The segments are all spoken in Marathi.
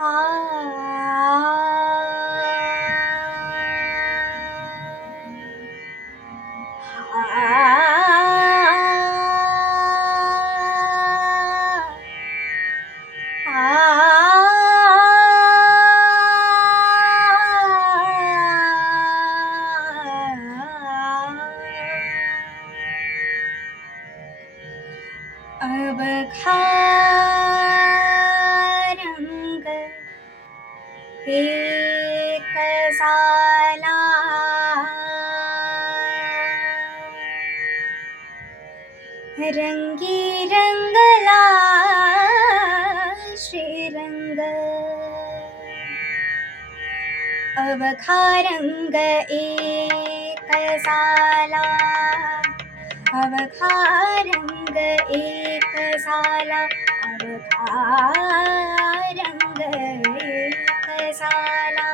आ अब रंग एक साला रंगी रंगला श्रीरंग अवखा रंग एक साला अवखा रंग एक साला अवखा रंग एक साला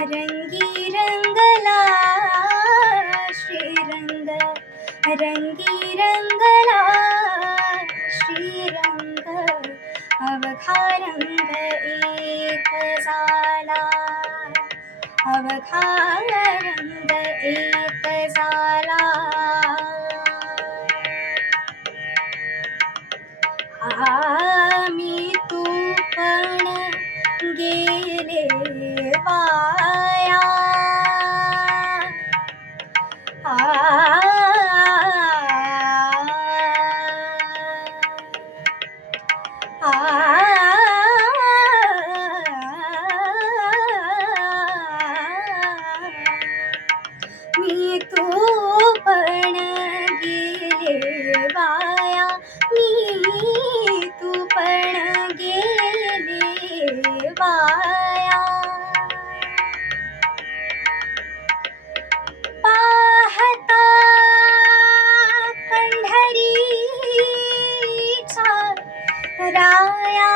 रंगी रंगला श्रीरंग रंगी रंगला श्रीरंग अवखा रंग एक साला अवखा रंग एक साला आम्ही तू पण गेले वाया मी तू पण गेले वाया मी तू पण गेले वाया पाहता पंढरीचा राया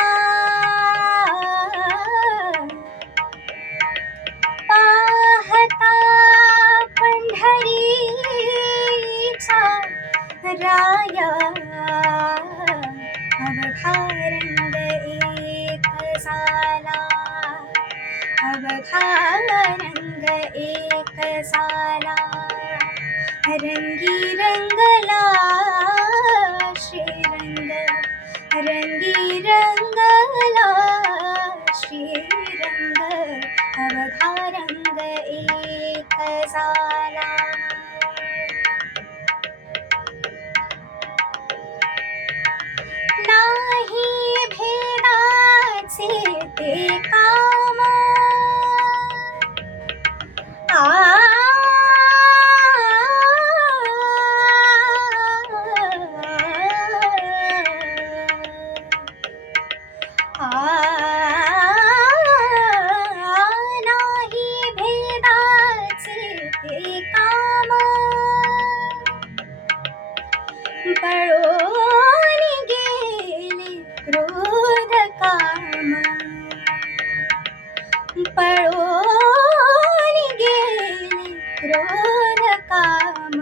पाहता पंढरीचा राया अवखा रंग एक साला अवखा रंग एक साला रंगी रंगला श्रीरंग रंगी रंगला श्रीरंग अवखा रंग एक साला नाही भेदाचे ते काम नाही भेदाचे ते काम पळून गेले क्रोध काम पळून गेले क्रोध काम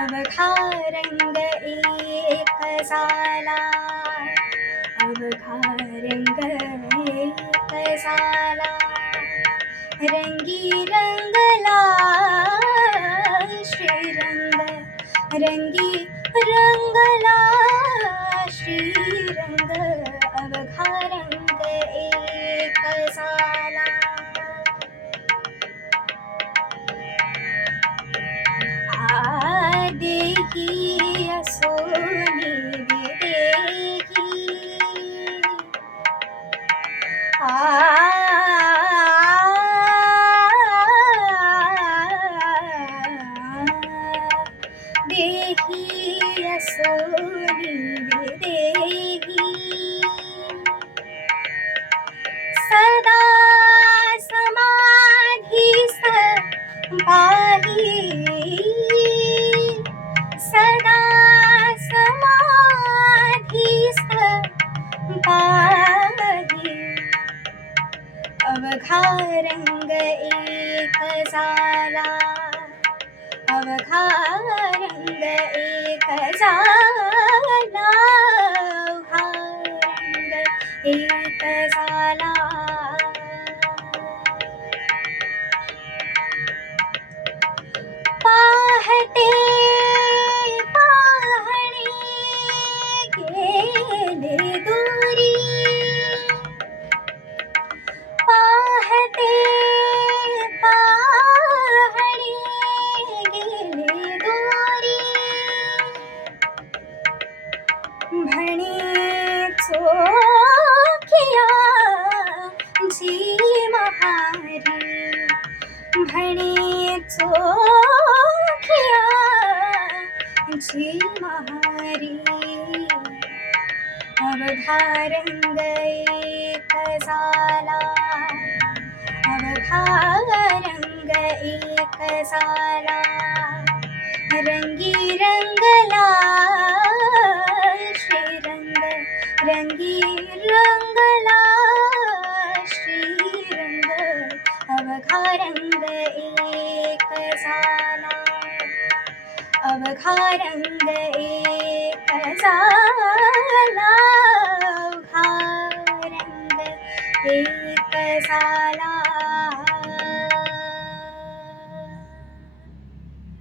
अवखा रंग एक साला अवखा रंग एक साला रंगी रंगला श्रीरंग रंगी रंगला श्रीरंग अवखा रंग एक साला देही असोनी देही देही असोनी देही सदा समाधीस्थ पाही सदा समाधीस्थ पाही अवखा रंग एक साला अवखा रंग एक साला म्हणे चोखिया जी महारी, म्हणे चोखिया जी महारी. अवघा रंग एक झाला, अवघा रंग एक झाला, रंगी रंगला श्रीरंग, रंगी रंगला श्रीरंग. अवघा रंग एक झाला, अवघा रंग एक झाला, अवघा रंग एक झाला.